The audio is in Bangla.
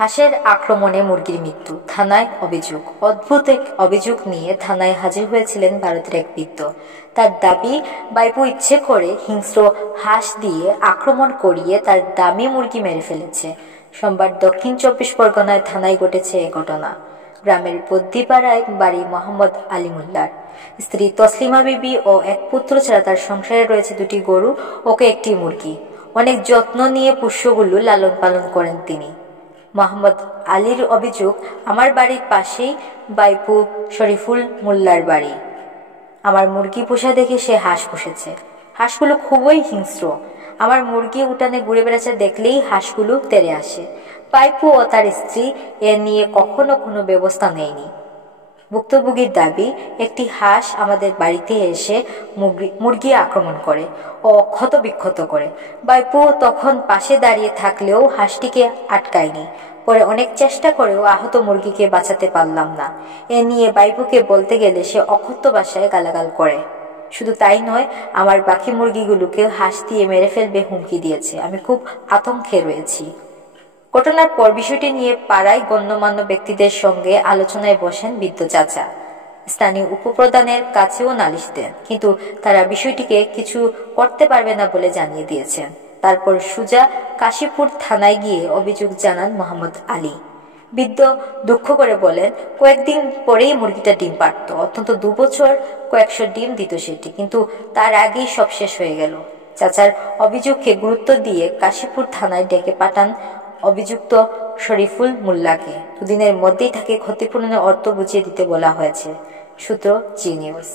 হাঁসের আক্রমণে মুরগির মৃত্যু, থানায় অভিযোগ। অদ্ভুত এক অভিযোগ নিয়ে থানায় হাজির হয়েছিলেন ভারতের এক বৃদ্ধ। তার দাবি, বাইপু ইচ্ছে করে হিংস্র হাঁস দিয়ে আক্রমণ করিয়ে তার দামি মুরগি মেরে ফেলেছে। সোমবার দক্ষিণ 24 পরগনায় থানায় ঘটেছে এ ঘটনা। গ্রামের বদ্দিপাড়ায় বাড়ি মোহাম্মদ আলী মোল্লার। স্ত্রী তসলিমা বিবি ও এক পুত্র ছাড়া তার সংসারে রয়েছে 2টি গরু ও একটি মুরগি। অনেক যত্ন নিয়ে পোষ্যগুলো লালন পালন করেন তিনি। মোহাম্মদ আলীর অভিযোগ, আমার বাড়ির পাশেই বাইপু শরীফুল মোল্লার বাড়ি। আমার মুরগি পোষা দেখে সে হাঁস পুষেছে। হাঁসগুলো খুবই হিংস্র। আমার মুরগি উঠানে ঘুরে বেড়াচ্ছে দেখলেই হাঁসগুলো তেড়ে আসে। বাইপু ও তার স্ত্রী এ নিয়ে কখনো কোনো ব্যবস্থা নেয়নি। ভুক্তভোগীর দাবি, একটি হাঁস আমাদের বাড়িতে এসে মুরগি আক্রমণ করে ও ক্ষত বিক্ষত করে। বাইপু তখন পাশে দাঁড়িয়ে থাকলেও হাঁসটিকে আটকায়নি। পরে অনেক চেষ্টা করেও আহত মুরগিকে বাঁচাতে পারলাম না। এ নিয়ে বাইপুকে বলতে গেলে সে অকথ্য ভাষায় গালাগাল করে। শুধু তাই নয়, আমার বাকি মুরগিগুলোকে হাঁস দিয়ে মেরে ফেলবে হুমকি দিয়েছে। আমি খুব আতঙ্কে রয়েছি। ঘটনার পর বিষয়টি নিয়ে পাড়ায় গণ্যমান্য ব্যক্তিদের সঙ্গে আলোচনায় বসেন বৃদ্ধ চাচা। স্থানীয় উপপ্রধানের কাছেও নালিশ দেন, কিন্তু তারা বিষয়টিকে কিছু করতে পারবে না বলে জানিয়ে দিয়েছেন। তারপর সুজা কাশীপুর থানায় গিয়ে অভিযোগ জানান মোহাম্মদ আলী। বৃদ্ধ দুঃখ করে বলেন, কয়েকদিন পরেই মুরগিটা ডিম পাড়ত। অন্তত 2 বছর কয়েকশো ডিম দিত সেটি, কিন্তু তার আগেই সব শেষ হয়ে গেল। চাচার অভিযোগকে গুরুত্ব দিয়ে কাশীপুর থানায় ডেকে পাঠান অভিযুক্ত শরীফুল মোল্লাকে। 2 দিনের মধ্যেই তাকে ক্ষতিপূরণের অর্থ বুঝিয়ে দিতে বলা হয়েছে। সূত্র জি নিউজ।